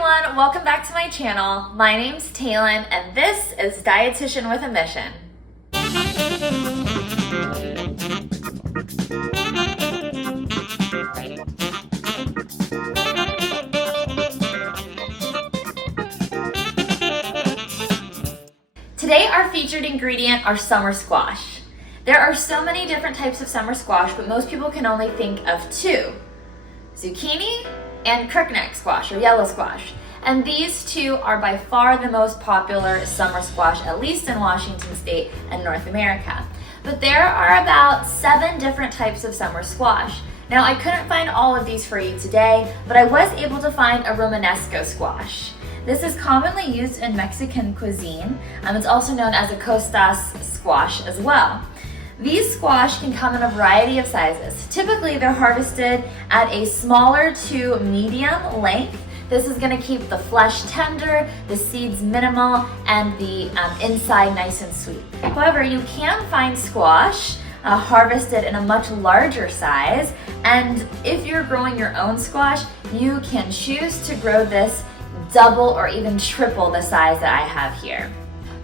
everyone, welcome back to my channel. My name's Taylin and this is Dietitian with a Mission. Today our featured ingredient are summer squash. There are so many different types of summer squash, but most people can only think of two: zucchini and crookneck squash or yellow squash. And these two are by far the most popular summer squash, at least in Washington State and North America. But there are about 7 different types of summer squash. Now I couldn't find all of these for you today, but I was able to find a Romanesco squash. This is commonly used in Mexican cuisine. It's also known as a costas squash as well. These squash can come in a variety of sizes. Typically, they're harvested at a smaller to medium length. This is going to keep the flesh tender, the seeds minimal, and the inside nice and sweet. However, you can find squash harvested in a much larger size, and if you're growing your own squash, you can choose to grow this double or even triple the size that I have here.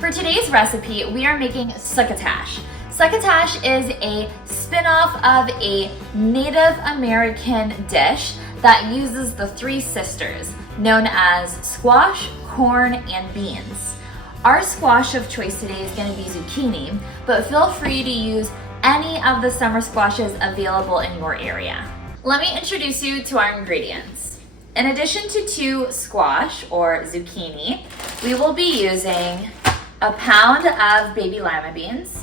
For today's recipe, we are making succotash. Succotash is a spin-off of a Native American dish that uses the 3 sisters, known as squash, corn, and beans. Our squash of choice today is going to be zucchini, but feel free to use any of the summer squashes available in your area. Let me introduce you to our ingredients. In addition to 2 squash or zucchini, we will be using a pound of baby lima beans.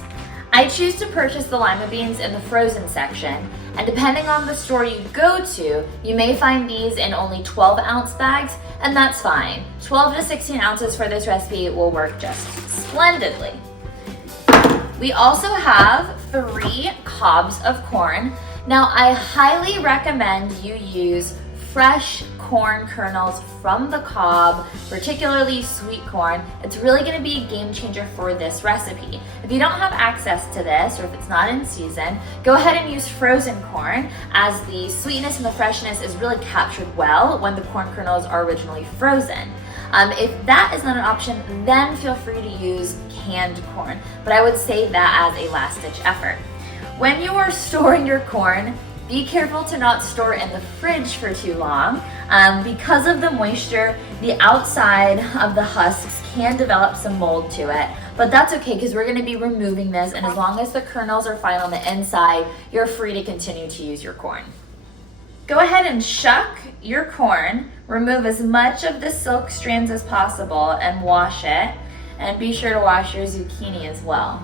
I choose to purchase the lima beans in the frozen section, and depending on the store you go to, you may find these in only 12-ounce bags, and that's fine. 12 to 16 ounces for this recipe will work just splendidly. We also have 3 cobs of corn. Now, I highly recommend you use fresh corn kernels from the cob, particularly sweet corn. It's really going to be a game changer for this recipe. If you don't have access to this, or if it's not in season, go ahead and use frozen corn, as the sweetness and the freshness is really captured well when the corn kernels are originally frozen. If that is not an option, then feel free to use canned corn, but I would save that as a last-ditch effort. When you are storing your corn, be careful to not store it in the fridge for too long. Because of the moisture, the outside of the husks can develop some mold to it, but that's okay because we're going to be removing this, and as long as the kernels are fine on the inside, you're free to continue to use your corn. Go ahead and shuck your corn, remove as much of the silk strands as possible, and wash it, and be sure to wash your zucchini as well.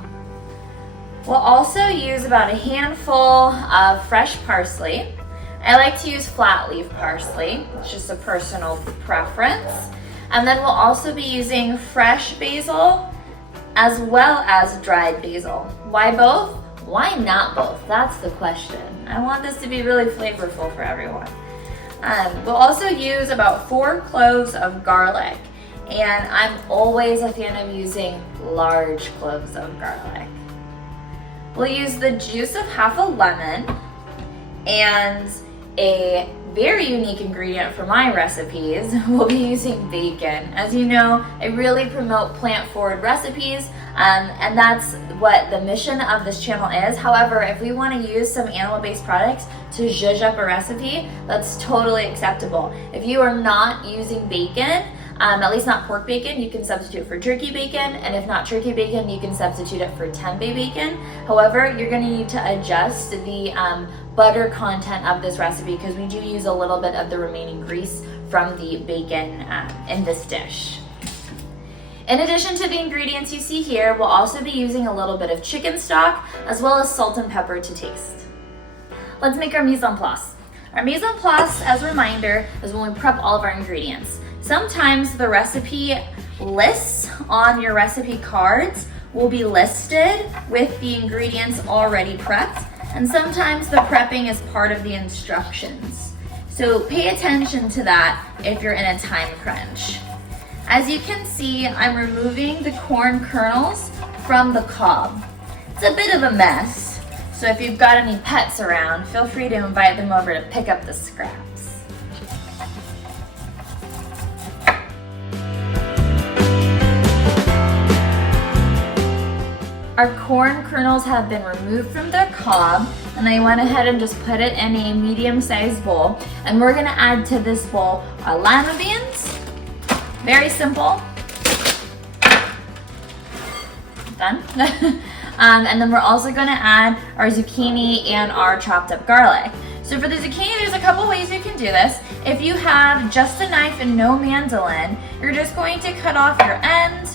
We'll also use about a handful of fresh parsley. I like to use flat leaf parsley. It's just a personal preference. And then we'll also be using fresh basil as well as dried basil. Why both? Why not both? That's the question. I want this to be really flavorful for everyone. We'll also use about 4 cloves of garlic. And I'm always a fan of using large cloves of garlic. We'll use the juice of half a lemon, and a very unique ingredient for my recipes, we'll be using bacon. As you know, I really promote plant-forward recipes, and that's what the mission of this channel is. However, if we want to use some animal-based products to zhuzh up a recipe, that's totally acceptable. If you are not using bacon, at least not pork bacon, you can substitute for turkey bacon, and if not turkey bacon, you can substitute it for tempeh bacon. However, you're going to need to adjust the butter content of this recipe because we do use a little bit of the remaining grease from the bacon in this dish. In addition to the ingredients you see here, we'll also be using a little bit of chicken stock as well as salt and pepper to taste. Let's make our mise en place. Our mise en place, as a reminder, is when we prep all of our ingredients. Sometimes the recipe lists on your recipe cards will be listed with the ingredients already prepped, and sometimes the prepping is part of the instructions. So pay attention to that if you're in a time crunch. As you can see, I'm removing the corn kernels from the cob. It's a bit of a mess, so if you've got any pets around, feel free to invite them over to pick up the scraps. Our corn kernels have been removed from their cob, and I went ahead and just put it in a medium-sized bowl. And we're gonna add to this bowl our lima beans. Very simple. Done. And then we're also gonna add our zucchini and our chopped up garlic. So for the zucchini, there's a couple ways you can do this. If you have just a knife and no mandolin, you're just going to cut off your end.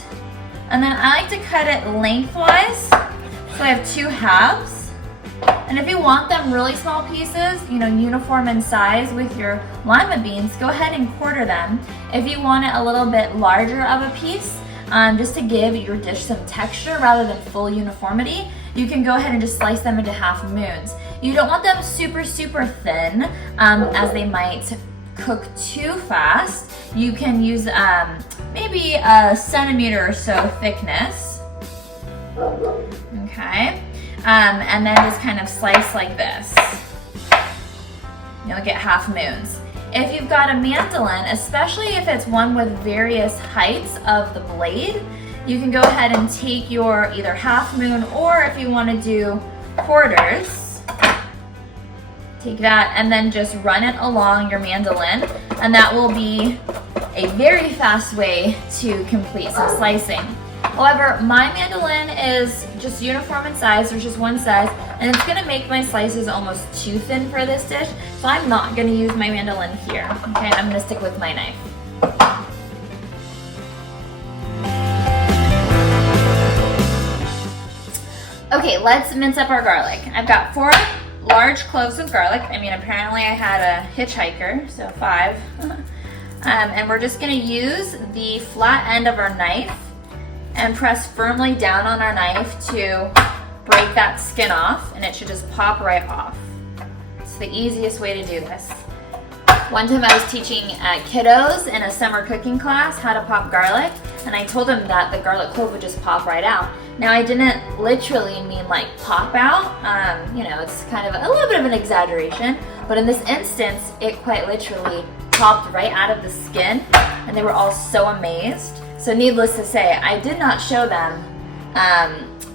And then I like to cut it lengthwise, so I have 2 halves. And if you want them really small pieces, uniform in size with your lima beans, go ahead and quarter them. If you want it a little bit larger of a piece, just to give your dish some texture rather than full uniformity, you can go ahead and just slice them into half moons. You don't want them super, super thin, as they might cook too fast. You can use maybe a centimeter or so thickness. Okay, and then just kind of slice like this. You'll get half moons. If you've got a mandolin, especially if it's one with various heights of the blade, you can go ahead and take your either half moon, or if you want to do quarters, take that and then just run it along your mandolin, and that will be a very fast way to complete some slicing. However, my mandolin is just uniform in size, there's just one size, and it's gonna make my slices almost too thin for this dish, so I'm not gonna use my mandolin here. Okay, I'm gonna stick with my knife. Okay, let's mince up our garlic. I've got 4 large cloves of garlic. Apparently I had a hitchhiker, so 5. And we're just gonna use the flat end of our knife and press firmly down on our knife to break that skin off, and it should just pop right off. It's the easiest way to do this. One time I was teaching kiddos in a summer cooking class how to pop garlic, and I told them that the garlic clove would just pop right out. Now I didn't literally mean like pop out, it's kind of a little bit of an exaggeration, but in this instance, it quite literally popped right out of the skin, and they were all so amazed. So needless to say, I did not show them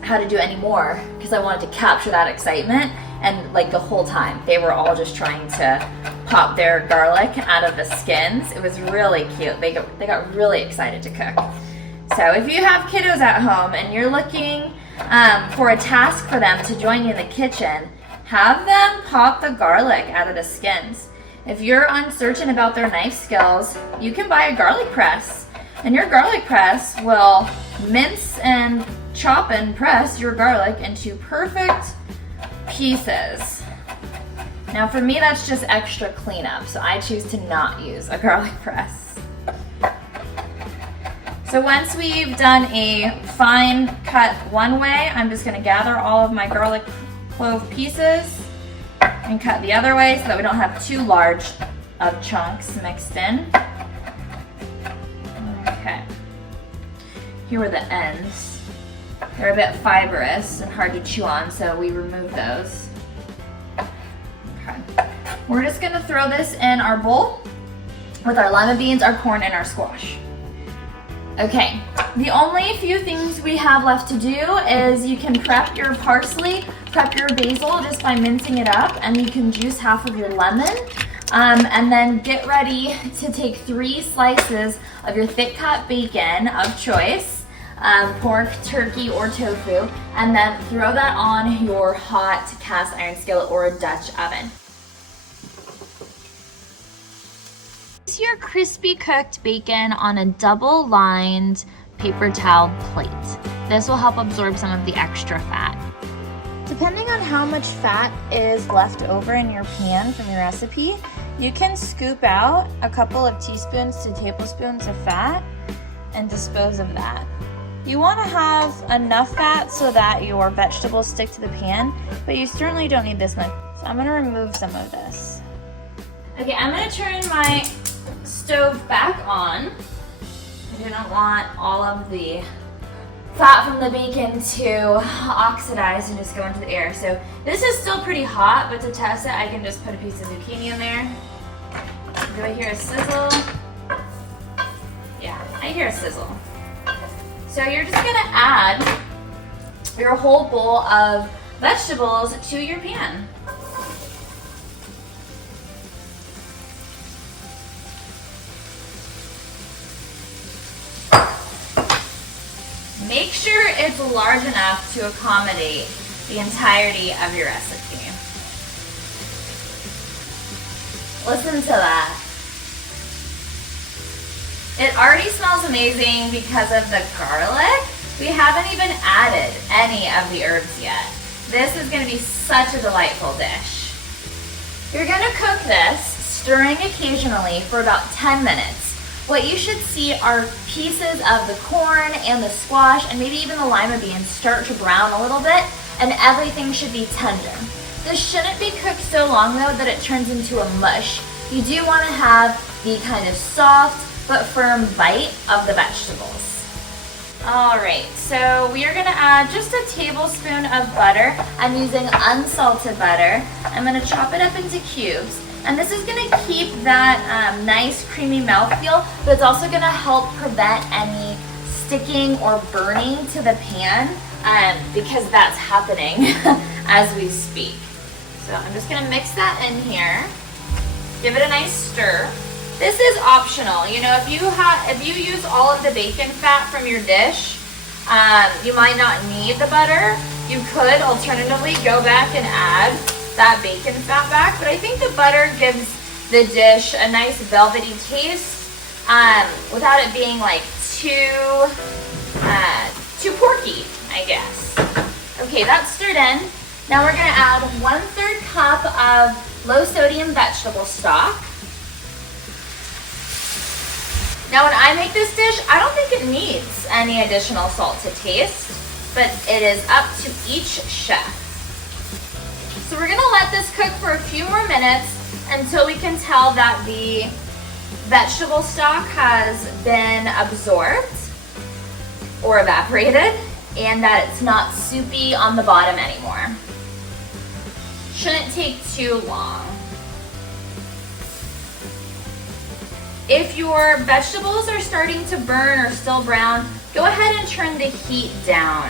how to do any more because I wanted to capture that excitement, and like the whole time they were all just trying to pop their garlic out of the skins. It was really cute. They got really excited to cook. So if you have kiddos at home and you're looking for a task for them to join you in the kitchen, have them pop the garlic out of the skins. If you're uncertain about their knife skills, you can buy a garlic press. And your garlic press will mince and chop and press your garlic into perfect pieces. Now for me, that's just extra cleanup, so I choose to not use a garlic press. So once we've done a fine cut one way, I'm just gonna gather all of my garlic clove pieces and cut the other way so that we don't have too large of chunks mixed in. Okay, here were the ends. They're a bit fibrous and hard to chew on, so we remove those. Okay, we're just gonna throw this in our bowl with our lima beans, our corn, and our squash. Okay, the only few things we have left to do is you can prep your parsley, prep your basil just by mincing it up, and you can juice half of your lemon. And then get ready to take 3 slices of your thick cut bacon of choice, pork, turkey, or tofu, and then throw that on your hot cast iron skillet or a Dutch oven. Place your crispy cooked bacon on a double-lined paper towel plate. This will help absorb some of the extra fat. Depending on how much fat is left over in your pan from your recipe, you can scoop out a couple of teaspoons to tablespoons of fat and dispose of that. You want to have enough fat so that your vegetables stick to the pan, but you certainly don't need this much. So I'm going to remove some of this. Okay, I'm going to turn my stove back on. I do not want all of the fat from the bacon to oxidize and just go into the air. So this is still pretty hot, but to test it, I can just put a piece of zucchini in there. Do I hear a sizzle? Yeah, I hear a sizzle. So you're just gonna add your whole bowl of vegetables to your pan. Make sure it's large enough to accommodate the entirety of your recipe. Listen to that. It already smells amazing because of the garlic. We haven't even added any of the herbs yet. This is going to be such a delightful dish. You're going to cook this, stirring occasionally for about 10 minutes. What you should see are pieces of the corn and the squash and maybe even the lima beans start to brown a little bit, and everything should be tender. This shouldn't be cooked so long though that it turns into a mush. You do want to have the kind of soft but firm bite of the vegetables. All right, so we are gonna add just a tablespoon of butter. I'm using unsalted butter. I'm gonna chop it up into cubes. And this is gonna keep that nice creamy mouthfeel, but it's also gonna help prevent any sticking or burning to the pan because that's happening as we speak. So I'm just gonna mix that in here. Give it a nice stir. This is optional. You know, if you use all of the bacon fat from your dish, you might not need the butter. You could alternatively go back and add that bacon fat back, but I think the butter gives the dish a nice velvety taste without it being like too porky, I guess. Okay, that's stirred in. Now we're gonna add 1/3 cup of low sodium vegetable stock. Now when I make this dish, I don't think it needs any additional salt to taste, but it is up to each chef. So we're gonna let this cook for a few more minutes until we can tell that the vegetable stock has been absorbed or evaporated and that it's not soupy on the bottom anymore. Shouldn't take too long. If your vegetables are starting to burn or still brown, go ahead and turn the heat down.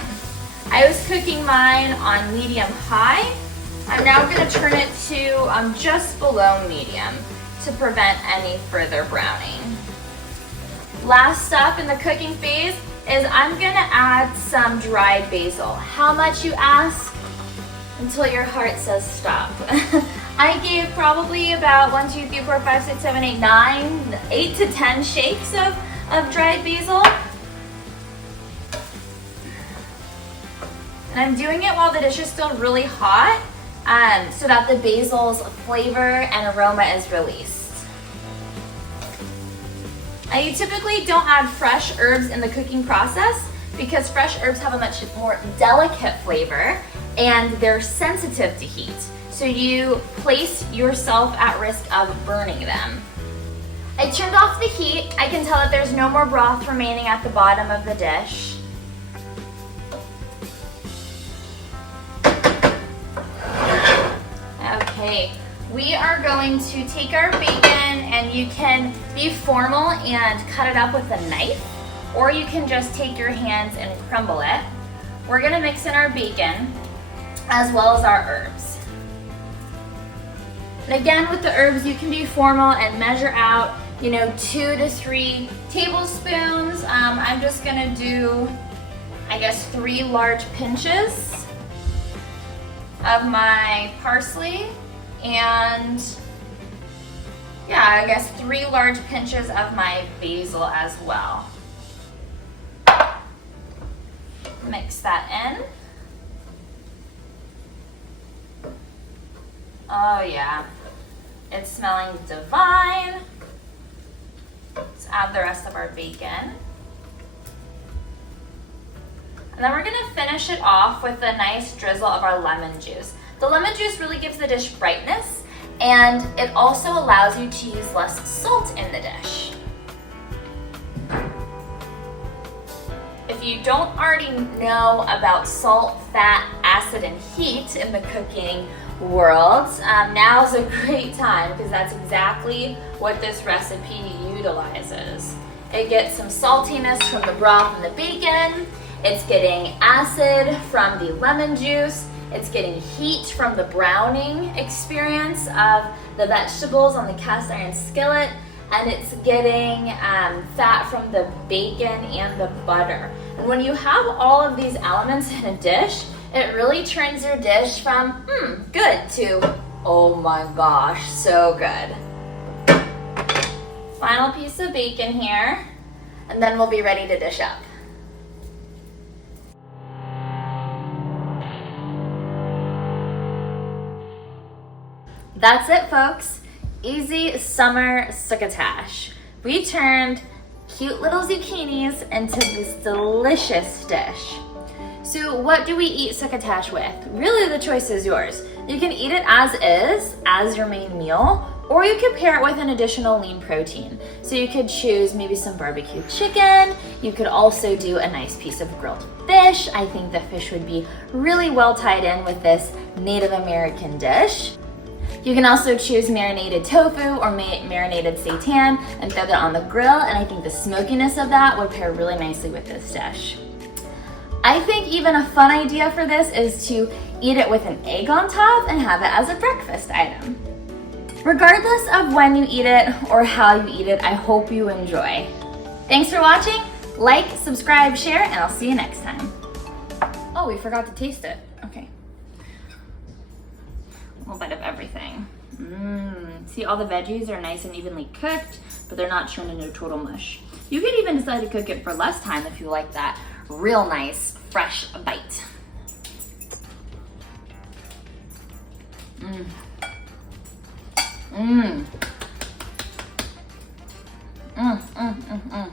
I was cooking mine on medium high. I'm now going to turn it to just below medium to prevent any further browning. Last step in the cooking phase is I'm going to add some dried basil. How much, you ask? Until your heart says stop. I gave probably about 1, 2, 3, 4, 5, 6, 7, 8, 9, 8 to 10 shakes of dried basil. And I'm doing it while the dish is still really hot so that the basil's flavor and aroma is released. I typically don't add fresh herbs in the cooking process because fresh herbs have a much more delicate flavor and they're sensitive to heat. So you place yourself at risk of burning them. I turned off the heat. I can tell that there's no more broth remaining at the bottom of the dish. Okay, we are going to take our bacon, and you can be formal and cut it up with a knife, or you can just take your hands and crumble it. We're gonna mix in our bacon as well as our herbs. And again, with the herbs, you can be formal and measure out, 2 to 3 tablespoons. I'm just gonna do, 3 large pinches of my parsley and 3 large pinches of my basil as well. Mix that in. Oh yeah, it's smelling divine. Let's add the rest of our bacon. And then we're gonna finish it off with a nice drizzle of our lemon juice. The lemon juice really gives the dish brightness, and it also allows you to use less salt in the dish. If you don't already know about salt, fat, acid, and heat in the cooking world, now's a great time because that's exactly what this recipe utilizes. It gets some saltiness from the broth and the bacon. It's getting acid from the lemon juice. It's getting heat from the browning experience of the vegetables on the cast iron skillet. And it's getting fat from the bacon and the butter. And when you have all of these elements in a dish, it really turns your dish from, good to, oh my gosh, so good. Final piece of bacon here, and then we'll be ready to dish up. That's it, folks. Easy summer succotash. We turned cute little zucchinis into this delicious dish. So what do we eat succotash with? Really, the choice is yours. You can eat it as is, as your main meal, or you could pair it with an additional lean protein. So you could choose maybe some barbecue chicken. You could also do a nice piece of grilled fish. I think the fish would be really well tied in with this Native American dish. You can also choose marinated tofu or marinated seitan and throw that on the grill, and I think the smokiness of that would pair really nicely with this dish. I think even a fun idea for this is to eat it with an egg on top and have it as a breakfast item. Regardless of when you eat it or how you eat it, I hope you enjoy. Thanks for watching. Like, subscribe, share, and I'll see you next time. Oh, we forgot to taste it. Okay. A little bit of everything. See, all the veggies are nice and evenly cooked, but they're not turned into total mush. You could even decide to cook it for less time if you like that real nice, fresh bite. Mmm. Mmm. Mmm, mmm, mmm, mmm.